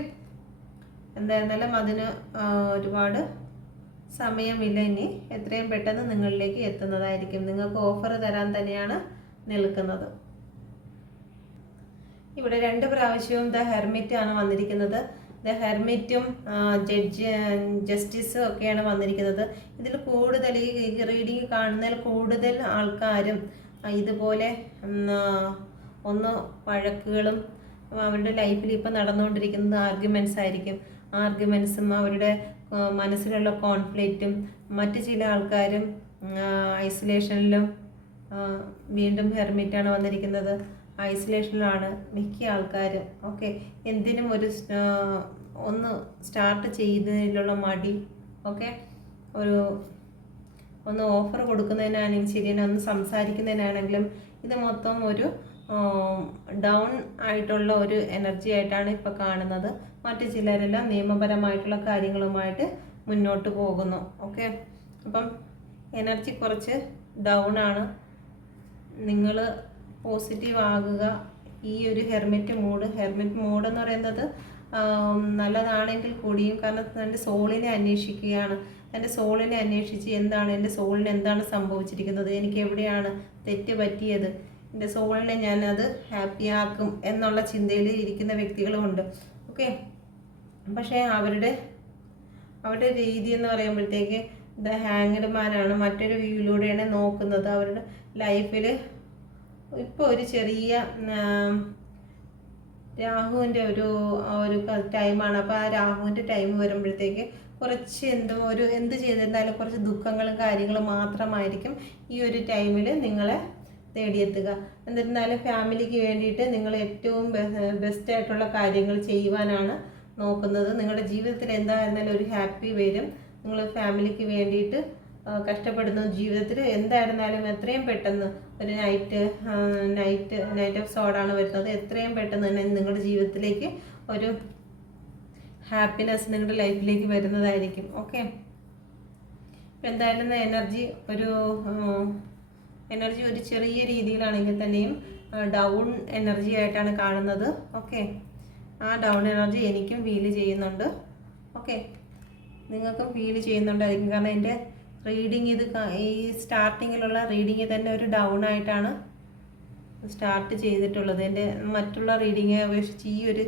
എന്തായിരുന്നാലും അതിന് ഒരുപാട് സമയമില്ല. ഇനി എത്രയും പെട്ടെന്ന് നിങ്ങളിലേക്ക് എത്തുന്നതായിരിക്കും. നിങ്ങൾക്ക് ഓഫർ തരാൻ തന്നെയാണ് നിൽക്കുന്നത്. ഇവിടെ 2 പ്രാവശ്യവും ദ ഹെർമിറ്റ് ആണ് വന്നിരിക്കുന്നത്. ദ ഹെർമിറ്റും ജസ്റ്റിസും ഒക്കെയാണ് വന്നിരിക്കുന്നത്. ഇതിൽ കൂടുതൽ ഈ റീഡിങ് കാണുന്നതിൽ കൂടുതൽ ആൾക്കാരും ഇതുപോലെ വഴക്കുകളും അവരുടെ ലൈഫിൽ ഇപ്പം നടന്നുകൊണ്ടിരിക്കുന്നത് ആർഗ്യുമെൻറ്റ്സ് ആയിരിക്കും. ആർഗ്യുമെൻസും അവരുടെ മനസ്സിലുള്ള കോൺഫ്ലിക്റ്റും മറ്റ് ചില ആൾക്കാരും ഐസൊലേഷനിലും വീണ്ടും ഹെർമിറ്റാണ് വന്നിരിക്കുന്നത്. ഐസൊലേഷനിലാണ് മിക്ക ആൾക്കാരും. ഓക്കെ, എന്തിനും ഒന്ന് സ്റ്റാർട്ട് ചെയ്യുന്നതിലുള്ള മടി, ഓക്കെ, ഒന്ന് ഓഫർ കൊടുക്കുന്നതിനാണെങ്കിൽ ശരിയാണ്, ഒന്ന് സംസാരിക്കുന്നതിനാണെങ്കിലും ഇത് മൊത്തം ഒരു ഡൗൺ ആയിട്ടുള്ള ഒരു എനർജി ആയിട്ടാണ് ഇപ്പോൾ കാണുന്നത്. മറ്റു ചിലരെല്ലാം നിയമപരമായിട്ടുള്ള കാര്യങ്ങളുമായിട്ട് മുന്നോട്ട് പോകുന്നു. ഓക്കെ, അപ്പം എനർജി കുറച്ച് ഡൗൺ ആണ്. നിങ്ങൾ പോസിറ്റീവ് ആകുക. ഈ ഒരു ഹെർമിറ്റ് മോഡ് എന്ന് പറയുന്നത് നല്ലതാണെങ്കിൽ കൂടിയും, കാരണം തൻ്റെ സോളിനെ അന്വേഷിക്കുകയാണ്. എൻ്റെ സോളിനെ അന്വേഷിച്ച് എൻ്റെ സോളിന് എന്താണ് സംഭവിച്ചിരിക്കുന്നത്, എനിക്ക് എവിടെയാണ് തെറ്റ് പറ്റിയത്, എൻ്റെ സോളിനെ ഞാനത് ഹാപ്പിയാക്കും എന്നുള്ള ചിന്തയിൽ ഇരിക്കുന്ന വ്യക്തികളുമുണ്ട്. ഓക്കെ, പക്ഷേ അവരുടെ രീതി എന്ന് പറയുമ്പോഴത്തേക്ക് ദ ഹാങ്ഡ് മാനാണ്. മറ്റൊരു വ്യൂയിലൂടെയാണ് നോക്കുന്നത്. അവരുടെ ലൈഫിൽ ഇപ്പോൾ ഒരു ചെറിയ രാഹുവിൻ്റെ ഒരു ടൈമാണ്. അപ്പോൾ ആ രാഹുവിൻ്റെ ടൈം വരുമ്പോഴത്തേക്ക് കുറച്ച് എന്ത് ചെയ്തിരുന്നാലും കുറച്ച് ദുഃഖങ്ങളും കാര്യങ്ങളും മാത്രമായിരിക്കും ഈ ഒരു ടൈമിൽ നിങ്ങളെ തേടിയെത്തുക. എന്നിരുന്നാലും ഫാമിലിക്ക് വേണ്ടിയിട്ട് നിങ്ങൾ ഏറ്റവും ബെസ്റ്റായിട്ടുള്ള കാര്യങ്ങൾ ചെയ്യുവാനാണ് നോക്കുന്നത്. നിങ്ങളുടെ ജീവിതത്തിൽ എന്തായിരുന്നാലും ഒരു ഹാപ്പി വരും. നിങ്ങൾ ഫാമിലിക്ക് വേണ്ടിയിട്ട് കഷ്ടപ്പെടുന്നു. ജീവിതത്തിൽ എന്തായിരുന്നാലും എത്രയും പെട്ടെന്ന് ഒരു നൈറ്റ് ഓഫ് സോഡാണ് വരുന്നത്. എത്രയും പെട്ടെന്ന് തന്നെ നിങ്ങളുടെ ജീവിതത്തിലേക്ക് ഒരു ഹാപ്പിനെസ് നിങ്ങളുടെ ലൈഫിലേക്ക് വരുന്നതായിരിക്കും. ഓക്കെ, എന്തായാലും എനർജി ഒരു ചെറിയ രീതിയിലാണെങ്കിൽ തന്നെയും ഡൗൺ എനർജി ആയിട്ടാണ് കാണുന്നത്. ഓക്കെ, ആ ഡൗൺ എനർജി എനിക്കും ഫീൽ ചെയ്യുന്നുണ്ട്. ഓക്കെ, നിങ്ങൾക്കും ഫീൽ ചെയ്യുന്നുണ്ടായിരിക്കും. കാരണം എൻ്റെ റീഡിങ് ഈ സ്റ്റാർട്ടിങ്ങിലുള്ള റീഡിങ്ങിൽ തന്നെ ഒരു ഡൗൺ ആയിട്ടാണ് സ്റ്റാർട്ട് ചെയ്തിട്ടുള്ളത്. എൻ്റെ മറ്റുള്ള റീഡിങ്ങെ അപേക്ഷിച്ച് ഈ ഒരു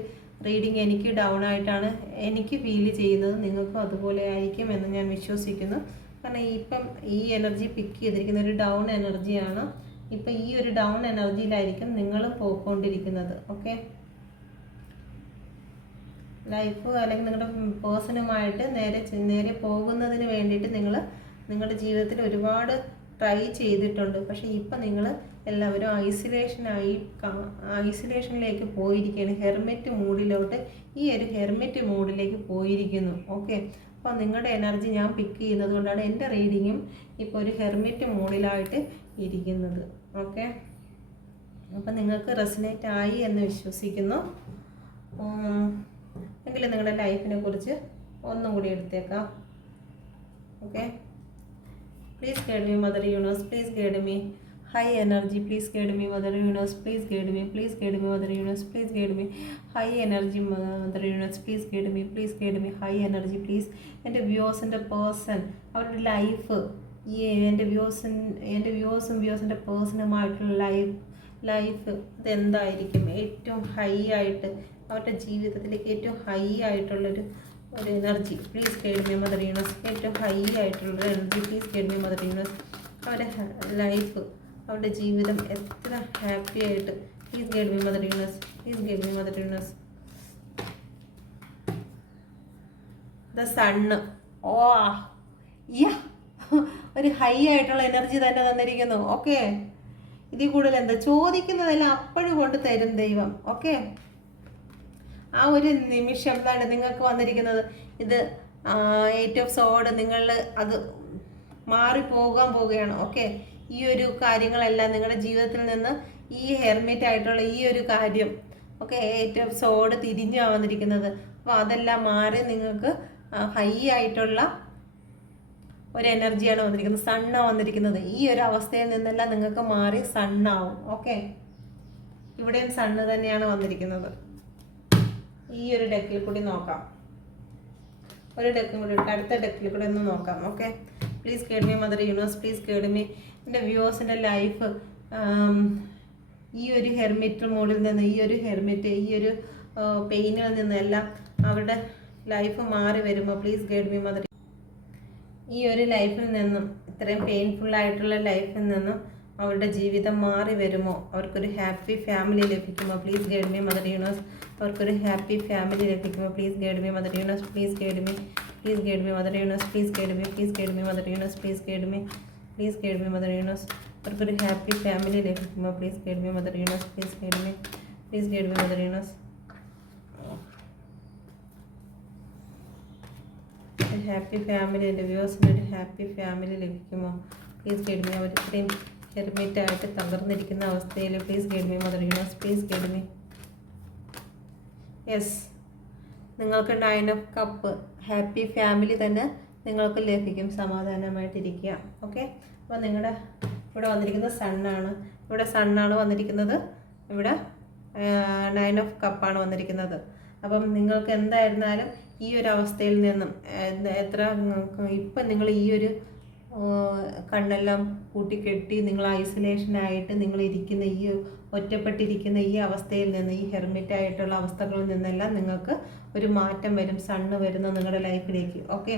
റീഡിങ് എനിക്ക് ഡൗൺ ആയിട്ടാണ് എനിക്ക് ഫീൽ ചെയ്യുന്നത്. നിങ്ങൾക്കും അതുപോലെ ആയിരിക്കും എന്ന് ഞാൻ വിശ്വസിക്കുന്നു. കാരണം ഇപ്പം ഈ എനർജി പിക്ക് ചെയ്തിരിക്കുന്ന ഒരു ഡൗൺ എനർജിയാണ്. ഇപ്പം ഈ ഒരു ഡൗൺ എനർജിയിലായിരിക്കും നിങ്ങളും പോയിക്കൊണ്ടിരിക്കുന്നത്. ഓക്കെ, ലൈഫ് അല്ലെങ്കിൽ നിങ്ങളുടെ പേഴ്സണുമായിട്ട് നേരെ പോകുന്നതിന് വേണ്ടിയിട്ട് നിങ്ങളുടെ ജീവിതത്തിൽ ഒരുപാട് ട്രൈ ചെയ്തിട്ടുണ്ട്. പക്ഷേ ഇപ്പം നിങ്ങൾ എല്ലാവരും ഐസൊലേഷനിലേക്ക് പോയിരിക്കുകയാണ്. ഹെർമിറ്റ് മൂഡിലോട്ട് ഈ ഒരു ഹെർമിറ്റ് മൂഡിലേക്ക് പോയിരിക്കുന്നു. ഓക്കെ, അപ്പോൾ നിങ്ങളുടെ എനർജി ഞാൻ പിക്ക് ചെയ്യുന്നത് കൊണ്ടാണ് എൻ്റെ റീഡിങ്ങും ഇപ്പോൾ ഒരു ഹെർമിറ്റ് മൂഡിലായിട്ട് ഇരിക്കുന്നത്. ഓക്കെ, അപ്പോൾ നിങ്ങൾക്ക് റെസനേറ്റ് ആയി എന്ന് വിശ്വസിക്കുന്നു. എങ്കിൽ നിങ്ങളുടെ ലൈഫിനെ കുറിച്ച് ഒന്നും കൂടി എടുത്തേക്കാം. Okay, please guide me mother universe, please guide me high energy, please guide me mother universe, please guide me mother universe, please guide me high energy mother universe, please guide me high energy please. എൻ്റെ വ്യൂസിൻ്റെ person, അവരുടെ life, എൻ്റെ വ്യൂസിൻ്റെ പേഴ്സണുമായിട്ടുള്ള life അതെന്തായിരിക്കും ഏറ്റവും high ആയിട്ട് അവരുടെ ജീവിതത്തിലേക്ക് ഏറ്റവും high ആയിട്ടുള്ളൊരു energy. Please guide me mother universe, ഏറ്റവും ഹൈ ആയിട്ടുള്ളൊരു energy. Please guide me mother universe, അവരുടെ ലൈഫ്, അവരുടെ ജീവിതം എത്ര ഹാപ്പി ആയിട്ട്. Please guide me mother universe, please guide me mother universe. The sun, ഒരു ഹൈ ആയിട്ടുള്ള എനർജി തന്നെ തന്നിരിക്കുന്നു. ഓക്കെ, ഇതിൽ കൂടുതൽ എന്താ ചോദിക്കുന്നതെല്ലാം അപ്പോഴും കൊണ്ട് തരും ദൈവം. ഓക്കെ, ആ ഒരു നിമിഷം എന്താണ് നിങ്ങൾക്ക് വന്നിരിക്കുന്നത്. ഇത് 8 ഓഫ് സോഡ്, നിങ്ങൾ അത് മാറിപ്പോകാൻ പോവുകയാണ്. ഓക്കെ, ഈ ഒരു കാര്യങ്ങളെല്ലാം നിങ്ങളുടെ ജീവിതത്തിൽ നിന്ന് ഈ ഹെർമിറ്റ് ആയിട്ടുള്ള ഈ ഒരു കാര്യം, ഓക്കെ, 8 ഓഫ് സോഡ് തിരിഞ്ഞാണ് വന്നിരിക്കുന്നത്. അപ്പോൾ അതെല്ലാം മാറി നിങ്ങൾക്ക് ഹൈ ആയിട്ടുള്ള ഒരു എനർജിയാണ് വന്നിരിക്കുന്നത്. സണ്ണാണ് വന്നിരിക്കുന്നത്. ഈ ഒരു അവസ്ഥയിൽ നിന്നെല്ലാം നിങ്ങൾക്ക് മാറി സണ്ണാവും. ഓക്കെ, ഇവിടെയും സണ്ണ് തന്നെയാണ് വന്നിരിക്കുന്നത്. ഈ ഒരു ഡെക്കിൽ കൂടി നോക്കാം, ഒരു ഡെക്കും കൂടി അടുത്ത ഡെക്കിൽ കൂടി ഒന്ന് നോക്കാം. Okay, please guide me mother universe, please guide me. എൻ്റെ വ്യൂവേഴ്സിൻ്റെ ലൈഫ് ഈ ഒരു ഹെർമിറ്റ് മോഡിൽ നിന്ന്, ഈ ഒരു പെയിനിൽ നിന്നെല്ലാം അവരുടെ ലൈഫ് മാറി വരുമ്പോൾ പ്ലീസ് ഗൈഡ് മീ മദർ. ഈ ഒരു ലൈഫിൽ നിന്നും, ഇത്രയും പെയിൻഫുള്ളായിട്ടുള്ള ലൈഫിൽ നിന്നും അവരുടെ ജീവിതം മാറി വരുമോ? അവർക്കൊരു ഹാപ്പി ഫാമിലി ലഭിക്കുമോ? Please guide me mother universe. അവർക്കൊരു ഹാപ്പി ഫാമിലി ലഭിക്കുമോ? Please guide me mother universe. Please guide me. Please guide me mother universe. Please guide me. Please guide me mother universe. Please guide me. Please guide me mother universe. അവർക്കൊരു happy family ലഭിക്കുമോ? Please guide me mother universe. Please guide me. Please guide me mother universe. Happy family, എൻ്റെ വ്യൂവേഴ്സിന് ഒരു happy family ലഭിക്കുമോ? Please guide me. അവർ ഇത്രയും ഹെർമിറ്റായിട്ട് തകർന്നിരിക്കുന്ന അവസ്ഥയിൽ please guide me mother universe. Please guide me. Yes, നിങ്ങൾക്ക് 9 ഓഫ് കപ്പ് ഹാപ്പി ഫാമിലി തന്നെ നിങ്ങൾക്ക് ലഭിക്കും. സമാധാനമായിട്ടിരിക്കുക. ഓക്കെ, അപ്പോൾ നിങ്ങളുടെ ഇവിടെ വന്നിരിക്കുന്നത് സണ്ണാണ്. ഇവിടെ സണ്ണാണ് വന്നിരിക്കുന്നത്. ഇവിടെ 9 ഓഫ് കപ്പാണ് വന്നിരിക്കുന്നത്. അപ്പം നിങ്ങൾക്ക് എന്തായിരുന്നാലും ഈ ഒരു അവസ്ഥയിൽ നിന്നും ഇപ്പം നിങ്ങൾ ഈ ഒരു കണ്ണെല്ലാം കൂട്ടിക്കെട്ടി നിങ്ങൾ ഐസൊലേഷനായിട്ട് നിങ്ങൾ ഇരിക്കുന്ന ഈ ഒറ്റപ്പെട്ടിരിക്കുന്ന ഈ അവസ്ഥയിൽ നിന്ന്, ഈ ഹെർമിറ്റായിട്ടുള്ള അവസ്ഥകളിൽ നിന്നെല്ലാം നിങ്ങൾക്ക് ഒരു മാറ്റം വരും. സണ്ണ് വരുന്ന നിങ്ങളുടെ ലൈഫിലേക്ക്. ഓക്കെ,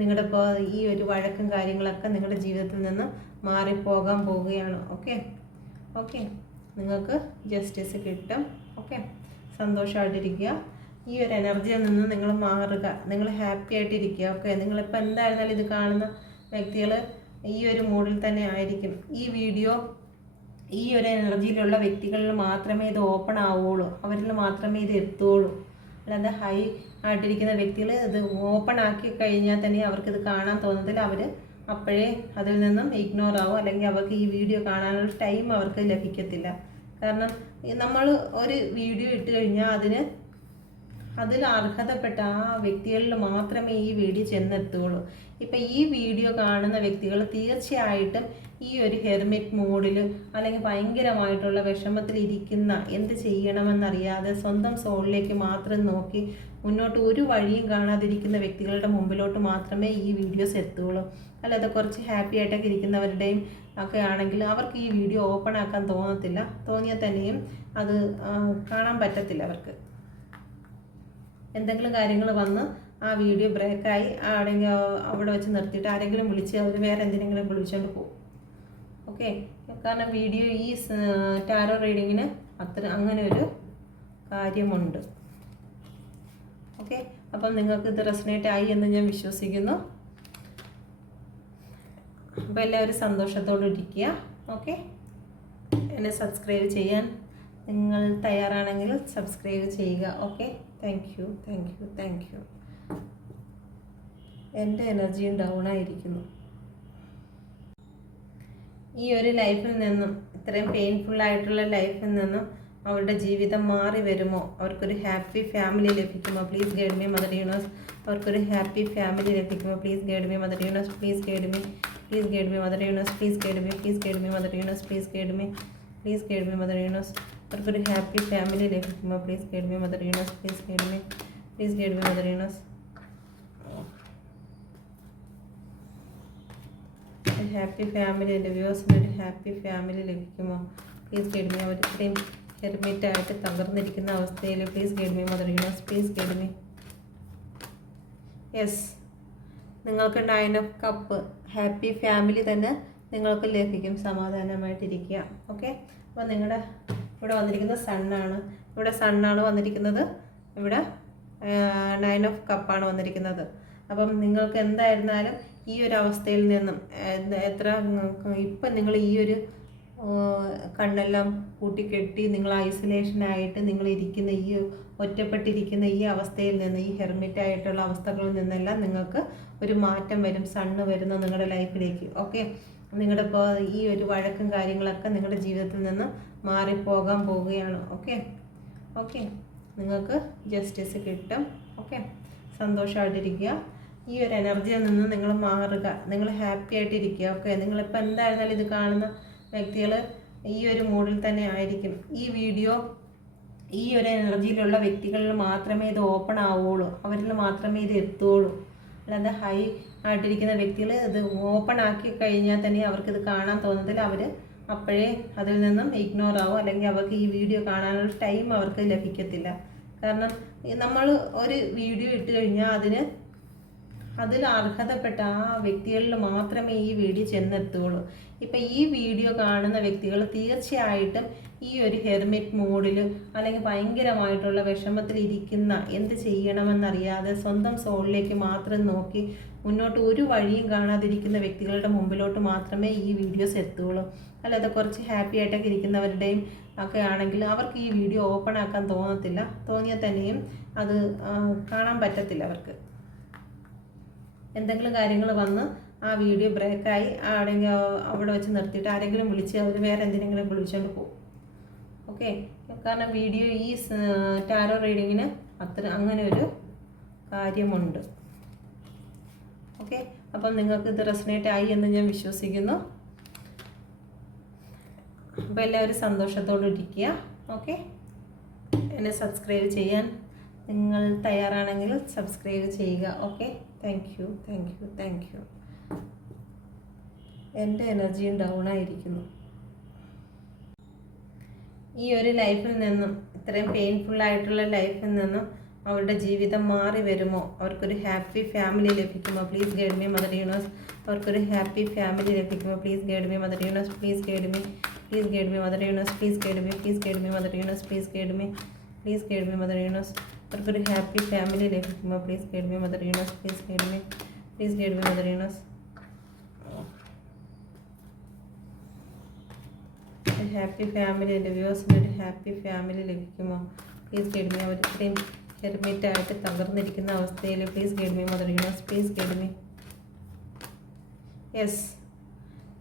നിങ്ങളുടെ ഇപ്പോൾ ഈ ഒരു വഴക്കും കാര്യങ്ങളൊക്കെ നിങ്ങളുടെ ജീവിതത്തിൽ നിന്ന് മാറിപ്പോകാൻ പോവുകയാണ്. ഓക്കെ ഓക്കെ, നിങ്ങൾക്ക് ജസ്റ്റിസ് കിട്ടും. ഓക്കെ, സന്തോഷമായിട്ടിരിക്കുക. ഈ ഒരു എനർജിയിൽ നിന്ന് നിങ്ങൾ മാറുക. നിങ്ങൾ ഹാപ്പി ആയിട്ടിരിക്കുക. ഓക്കെ, നിങ്ങളിപ്പോൾ എന്തായിരുന്നാലും ഇത് കാണുന്ന വ്യക്തികൾ ഈ ഒരു മൂഡിൽ തന്നെ ആയിരിക്കും. ഈ വീഡിയോ ഈ ഒരു എനർജിയിലുള്ള വ്യക്തികളിൽ മാത്രമേ ഇത് ഓപ്പൺ ആവുകയുള്ളൂ. അവരിൽ മാത്രമേ ഇത് എത്തുകയുള്ളൂ. അല്ലാതെ ഹൈ ആയിട്ടിരിക്കുന്ന വ്യക്തികൾ ഇത് ഓപ്പൺ ആക്കി കഴിഞ്ഞാൽ തന്നെ അവർക്കിത് കാണാൻ തോന്നുന്നതിൽ അവർ അപ്പോഴേ അതിൽ നിന്നും ഇഗ്നോർ ആവും. അല്ലെങ്കിൽ അവർക്ക് ഈ വീഡിയോ കാണാനുള്ള ടൈം അവർക്ക് ലഭിക്കത്തില്ല. കാരണം നമ്മൾ ഒരു വീഡിയോ ഇട്ട് കഴിഞ്ഞാൽ അതിൽ അർഹതപ്പെട്ട ആ വ്യക്തികളിൽ മാത്രമേ ഈ വീഡിയോ ചെന്നെത്തുകയുള്ളൂ. ഇപ്പം ഈ വീഡിയോ കാണുന്ന വ്യക്തികൾ തീർച്ചയായിട്ടും ഈ ഒരു ഹെർമിറ്റ് മോഡിൽ അല്ലെങ്കിൽ ഭയങ്കരമായിട്ടുള്ള വിഷമത്തിലിരിക്കുന്ന, എന്ത് ചെയ്യണമെന്നറിയാതെ സ്വന്തം സോളിലേക്ക് മാത്രം നോക്കി മുന്നോട്ട് ഒരു വഴിയും കാണാതിരിക്കുന്ന വ്യക്തികളുടെ മുമ്പിലോട്ട് മാത്രമേ ഈ വീഡിയോസ് എത്തുകയുള്ളൂ. അല്ലാതെ കുറച്ച് ഹാപ്പി ആയിട്ടൊക്കെ ഇരിക്കുന്നവരുടെയും ഒക്കെ ആണെങ്കിൽ അവർക്ക് ഈ വീഡിയോ ഓപ്പൺ ആക്കാൻ തോന്നത്തില്ല. തോന്നിയാൽ തന്നെയും അത് കാണാൻ പറ്റത്തില്ല. അവർക്ക് എന്തെങ്കിലും കാര്യങ്ങൾ വന്ന് ആ വീഡിയോ ബ്രേക്കായി ആണെങ്കിൽ അവിടെ വെച്ച് നിർത്തിയിട്ട് ആരെങ്കിലും വിളിച്ച് അവർ വേറെ എന്തിനെങ്കിലും വിളിച്ചുകൊണ്ട് പോകും. ഓക്കെ, കാരണം വീഡിയോ ഈ ടാരോ റീഡിങ്ങിന് അങ്ങനെ ഒരു കാര്യമുണ്ട്. ഓക്കെ, അപ്പം നിങ്ങൾക്ക് ഇത് റെസനേറ്റ് ആയി എന്ന് ഞാൻ വിശ്വസിക്കുന്നു. അപ്പോൾ എല്ലാവരും സന്തോഷത്തോടെ ഇരിക്കുക. ഓക്കെ, എന്നെ സബ്സ്ക്രൈബ് ചെയ്യാൻ നിങ്ങൾ തയ്യാറാണെങ്കിൽ സബ്സ്ക്രൈബ് ചെയ്യുക. Okay, thank you thank you thank you. എൻ്റെ എനർജിയും ഡൗൺ ആയിരിക്കുന്നു. ഈ ഒരു ലൈഫിൽ നിന്നും, ഇത്രയും പെയിൻഫുള്ളായിട്ടുള്ള ലൈഫിൽ നിന്നും അവരുടെ ജീവിതം മാറി വരുമോ? അവർക്കൊരു ഹാപ്പി ഫാമിലി ലഭിക്കുമോ? Please guide me mother universe. അവർക്കൊരു ഹാപ്പി ഫാമിലി ലഭിക്കുമോ? Please guide me mother universe. Please guide me. Please guide me mother universe. Please guide me. Please guide me mother universe. Please guide me. Please guide me mother universe. അവർക്കൊരു happy family ലഭിക്കുമോ? Please guide me mother universe. Please guide me. Please guide me mother universe. Happy family, എൻ്റെ വ്യൂവേഴ്സിന് ഒരു happy family ലഭിക്കുമോ? Please guide me. അവർ ഇത്രയും ഹെർമിറ്റായിട്ട് തകർന്നിരിക്കുന്ന അവസ്ഥയിൽ please guide me mother universe. Please guide me. Yes, നിങ്ങൾക്ക് 9 ഓഫ് കപ്പ് ഹാപ്പി ഫാമിലി തന്നെ നിങ്ങൾക്ക് ലഭിക്കും. സമാധാനമായിട്ടിരിക്കുക. ഓക്കെ, അപ്പോൾ നിങ്ങളുടെ ഇവിടെ വന്നിരിക്കുന്നത് സണ്ണാണ്. ഇവിടെ സണ്ണാണ് വന്നിരിക്കുന്നത്. ഇവിടെ 9 ഓഫ് കപ്പാണ് വന്നിരിക്കുന്നത്. അപ്പം നിങ്ങൾക്ക് എന്തായിരുന്നാലും ഈ ഒരു അവസ്ഥയിൽ നിന്നും ഇപ്പം നിങ്ങൾ ഈ ഒരു കണ്ണെല്ലാം കൂട്ടിക്കെട്ടി നിങ്ങൾ ഐസൊലേഷനായിട്ട് നിങ്ങൾ ഇരിക്കുന്ന ഈ ഒറ്റപ്പെട്ടിരിക്കുന്ന ഈ അവസ്ഥയിൽ നിന്ന്, ഈ ഹെർമിറ്റായിട്ടുള്ള അവസ്ഥകളിൽ നിന്നെല്ലാം നിങ്ങൾക്ക് ഒരു മാറ്റം വരും. സണ്ണ് വരുന്ന നിങ്ങളുടെ ലൈഫിലേക്ക്. ഓക്കെ, നിങ്ങളുടെ ഇപ്പോൾ ഈ ഒരു വഴക്കും കാര്യങ്ങളൊക്കെ നിങ്ങളുടെ ജീവിതത്തിൽ നിന്ന് മാറിപ്പോകാൻ പോവുകയാണ്. ഓക്കെ ഓക്കെ, നിങ്ങൾക്ക് ജസ്റ്റിസ് കിട്ടും. ഓക്കെ, സന്തോഷമായിട്ടിരിക്കുക. ഈ ഒരു എനർജിയിൽ നിന്ന് നിങ്ങൾ മാറുക. നിങ്ങൾ ഹാപ്പി ആയിട്ടിരിക്കുക. ഓക്കെ, നിങ്ങളിപ്പോൾ എന്തായിരുന്നാലും ഇത് കാണുന്ന വ്യക്തികൾ ഈ ഒരു മൂഡിൽ തന്നെ ആയിരിക്കും. ഈ വീഡിയോ ഈ ഒരു എനർജിയിലുള്ള വ്യക്തികളിൽ മാത്രമേ ഇത് ഓപ്പൺ ആവുകയുള്ളൂ. അവരിൽ മാത്രമേ ഇത് എത്തുകയുള്ളൂ. അല്ലാതെ ഹൈ ആയിട്ടിരിക്കുന്ന വ്യക്തികൾ ഇത് ഓപ്പൺ ആക്കി കഴിഞ്ഞാൽ തന്നെ അവർക്കിത് കാണാൻ തോന്നുന്നതിൽ അവർ അപ്പോഴേ അതിൽ നിന്നും ഇഗ്നോർ ആവും. അല്ലെങ്കിൽ അവർക്ക് ഈ വീഡിയോ കാണാനുള്ള ടൈം അവർക്ക് ലഭിക്കത്തില്ല. കാരണം നമ്മൾ ഒരു വീഡിയോ ഇട്ട് കഴിഞ്ഞാൽ അതിൽ അർഹതപ്പെട്ട ആ വ്യക്തികളിൽ മാത്രമേ ഈ വീഡിയോ ചെന്നെത്തുകയുള്ളൂ. ഇപ്പം ഈ വീഡിയോ കാണുന്ന വ്യക്തികൾ തീർച്ചയായിട്ടും ഈ ഒരു ഹെർമിറ്റ് മോഡിൽ അല്ലെങ്കിൽ ഭയങ്കരമായിട്ടുള്ള വിഷമത്തിലിരിക്കുന്ന, എന്ത് ചെയ്യണമെന്നറിയാതെ സ്വന്തം സോളിലേക്ക് മാത്രം നോക്കി മുന്നോട്ട് ഒരു വഴിയും കാണാതിരിക്കുന്ന വ്യക്തികളുടെ മുമ്പിലോട്ട് മാത്രമേ ഈ വീഡിയോസ് എത്തുകയുള്ളൂ. അല്ലാതെ കുറച്ച് ഹാപ്പി ആയിട്ടൊക്കെ ഇരിക്കുന്നവരുടെയും ഒക്കെ ആണെങ്കിൽ അവർക്ക് ഈ വീഡിയോ ഓപ്പൺ ആക്കാൻ തോന്നത്തില്ല. തോന്നിയാൽ തന്നെയും അത് കാണാൻ പറ്റത്തില്ല. അവർക്ക് എന്തെങ്കിലും കാര്യങ്ങൾ വന്ന് ആ വീഡിയോ ബ്രേക്കായി ആണെങ്കിൽ അവിടെ വെച്ച് നിർത്തിയിട്ട് ആരെങ്കിലും വിളിച്ച് അവർ വേറെ എന്തിനെങ്കിലും വിളിച്ചുകൊണ്ട് പോകും. ഓക്കെ, കാരണം വീഡിയോ ഈ ടാരോ റീഡിങ്ങിന് അങ്ങനെ ഒരു കാര്യമുണ്ട്. ഓക്കെ, അപ്പം നിങ്ങൾക്ക് ഇത് റെസനേറ്റ് ആയി എന്ന് ഞാൻ വിശ്വസിക്കുന്നു. അപ്പോൾ എല്ലാവരും സന്തോഷത്തോടെ ഇരിക്കുക. ഓക്കെ, എന്നെ സബ്സ്ക്രൈബ് ചെയ്യാൻ നിങ്ങൾ തയ്യാറാണെങ്കിൽ സബ്സ്ക്രൈബ് ചെയ്യുക. Okay, thank you. എൻ്റെ എനർജിയും ഡൗൺ ആയിരിക്കുന്നു. ഈ ഒരു ലൈഫിൽ നിന്നും, ഇത്രയും പെയിൻഫുള്ളായിട്ടുള്ള ലൈഫിൽ നിന്നും അവരുടെ ജീവിതം മാറി വരുമോ? അവർക്കൊരു ഹാപ്പി ഫാമിലി ലഭിക്കുമോ? Please guide me mother universe. അവർക്കൊരു ഹാപ്പി ഫാമിലി ലഭിക്കുമോ? Please guide me mother universe. Please guide me mother universe. Please guide me mother universe. Please guide me mother universe. അവർക്കൊരു ഹാപ്പി ഫാമിലി ലഭിക്കുമോ? Please guide me mother universe. Please guide me mother universe. ഒരു happy family, എൻ്റെ വ്യൂവേഴ്സിന് ഒരു happy family ലഭിക്കുമോ? Please guide me. അവർ ഇത്രയും ഹെർമിറ്റായിട്ട് തകർന്നിരിക്കുന്ന അവസ്ഥയിൽ please guide me mother universe. Please guide me. Yes,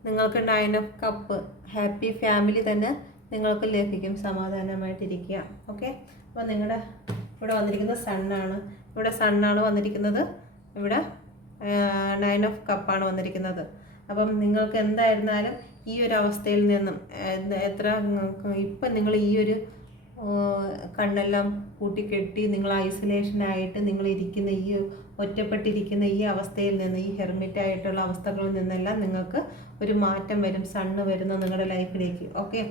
നിങ്ങൾക്ക് 9 ഓഫ് കപ്പ് ഹാപ്പി ഫാമിലി തന്നെ നിങ്ങൾക്ക് ലഭിക്കും. സമാധാനമായിട്ടിരിക്കുക. ഓക്കെ, അപ്പോൾ നിങ്ങളുടെ ഇവിടെ വന്നിരിക്കുന്നത് സണ്ണാണ്. ഇവിടെ സണ്ണാണ് വന്നിരിക്കുന്നത്. ഇവിടെ 9 ഓഫ് കപ്പാണ് വന്നിരിക്കുന്നത്. അപ്പം നിങ്ങൾക്ക് എന്തായിരുന്നാലും ഈ ഒരു അവസ്ഥയിൽ നിന്നും ഇപ്പം നിങ്ങൾ ഈ ഒരു കണ്ണെല്ലാം കൂട്ടിക്കെട്ടി നിങ്ങൾ ഐസൊലേഷനായിട്ട് നിങ്ങൾ ഇരിക്കുന്ന ഈ ഒറ്റപ്പെട്ടിരിക്കുന്ന ഈ അവസ്ഥയിൽ നിന്ന്, ഈ ഹെർമിറ്റായിട്ടുള്ള അവസ്ഥകളിൽ നിന്നെല്ലാം നിങ്ങൾക്ക് ഒരു മാറ്റം വരും. സണ്ണ് വരുന്ന നിങ്ങളുടെ ലൈഫിലേക്ക്. ഓക്കെ,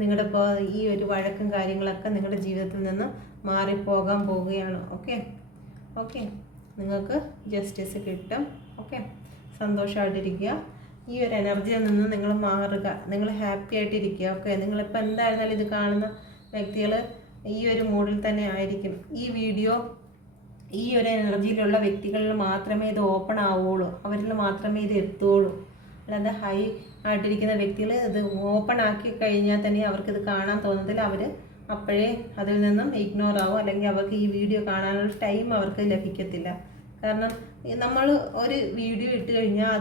നിങ്ങളുടെ ഇപ്പോൾ ഈ ഒരു വഴക്കും കാര്യങ്ങളൊക്കെ നിങ്ങളുടെ ജീവിതത്തിൽ നിന്ന് മാറിപ്പോകാൻ പോവുകയാണ്. ഓക്കെ, നിങ്ങൾക്ക് ജസ്റ്റിസ് കിട്ടും. ഓക്കെ, സന്തോഷമായിട്ടിരിക്കുക. ഈ ഒരു എനർജിയിൽ നിന്ന് നിങ്ങൾ മാറുക. നിങ്ങൾ ഹാപ്പി ആയിട്ടിരിക്കുക. ഓക്കെ, നിങ്ങളിപ്പോൾ എന്തായിരുന്നാലും ഇത് കാണുന്ന വ്യക്തികൾ ഈ ഒരു മൂഡിൽ തന്നെ ആയിരിക്കും. ഈ വീഡിയോ ഈ ഒരു എനർജിയിലുള്ള വ്യക്തികളിൽ മാത്രമേ ഇത് ഓപ്പൺ ആവുകയുള്ളൂ. അവരിൽ മാത്രമേ ഇത് എത്തുകയുള്ളൂ. അല്ലാതെ ഹൈ ആയിട്ടിരിക്കുന്ന വ്യക്തികൾ ഇത് ഓപ്പൺ ആക്കി കഴിഞ്ഞാൽ തന്നെ അവർക്കിത് കാണാൻ തോന്നത്തില്ല. അവർ അപ്പോഴേ അതിൽ നിന്നും ഇഗ്നോർ ആവും. അല്ലെങ്കിൽ അവർക്ക് ഈ വീഡിയോ കാണാനുള്ള ടൈം അവർക്ക് ലഭിക്കത്തില്ല. കാരണം നമ്മൾ ഒരു വീഡിയോ ഇട്ട് കഴിഞ്ഞാൽ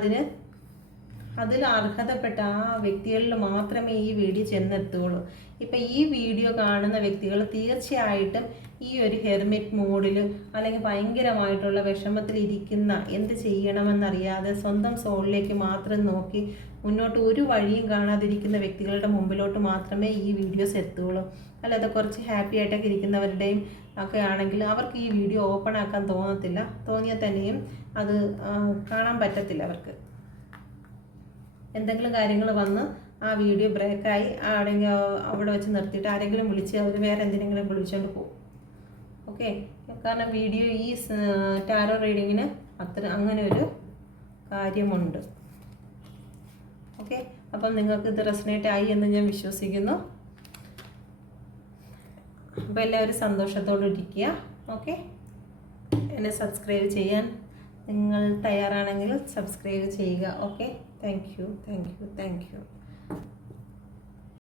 അതിൽ അർഹതപ്പെട്ട ആ വ്യക്തികളിൽ മാത്രമേ ഈ വീഡിയോ ചെന്നെത്തുകയുള്ളൂ. ഇപ്പം ഈ വീഡിയോ കാണുന്ന വ്യക്തികൾ തീർച്ചയായിട്ടും ഈ ഒരു ഹെർമിറ്റ് മോഡിൽ അല്ലെങ്കിൽ ഭയങ്കരമായിട്ടുള്ള വിഷമത്തിലിരിക്കുന്ന, എന്ത് ചെയ്യണമെന്നറിയാതെ സ്വന്തം സോളിലേക്ക് മാത്രം നോക്കി മുന്നോട്ട് ഒരു വഴിയും കാണാതിരിക്കുന്ന വ്യക്തികളുടെ മുമ്പിലോട്ട് മാത്രമേ ഈ വീഡിയോസ് എത്തുകയുള്ളൂ. അല്ലാതെ കുറച്ച് ഹാപ്പി ആയിട്ടൊക്കെ ഇരിക്കുന്നവരുടെയും ഒക്കെ ആണെങ്കിൽ അവർക്ക് ഈ വീഡിയോ ഓപ്പൺ ആക്കാൻ തോന്നത്തില്ല. തോന്നിയാൽ തന്നെയും അത് കാണാൻ പറ്റത്തില്ല. അവർക്ക് എന്തെങ്കിലും കാര്യങ്ങൾ വന്ന് ആ വീഡിയോ ബ്രേക്കായി ആണെങ്കിൽ അവിടെ വെച്ച് നിർത്തിയിട്ട് ആരെങ്കിലും വിളിച്ച് അവർ വേറെ എന്തിനെങ്കിലും വിളിച്ചുകൊണ്ട് പോകും. ഓക്കെ, കാരണം വീഡിയോ ഈ ടാരോ റീഡിങ്ങിന് അങ്ങനെ ഒരു കാര്യമുണ്ട്. ഓക്കെ, അപ്പം നിങ്ങൾക്ക് ഇത് റെസനേറ്റ് ആയി എന്ന് ഞാൻ വിശ്വസിക്കുന്നു. അപ്പോൾ എല്ലാവരും സന്തോഷത്തോടെ ഇരിക്കുക. ഓക്കെ, എന്നെ സബ്സ്ക്രൈബ് ചെയ്യാൻ നിങ്ങൾ തയ്യാറാണെങ്കിൽ സബ്സ്ക്രൈബ് ചെയ്യുക. Okay, thank you.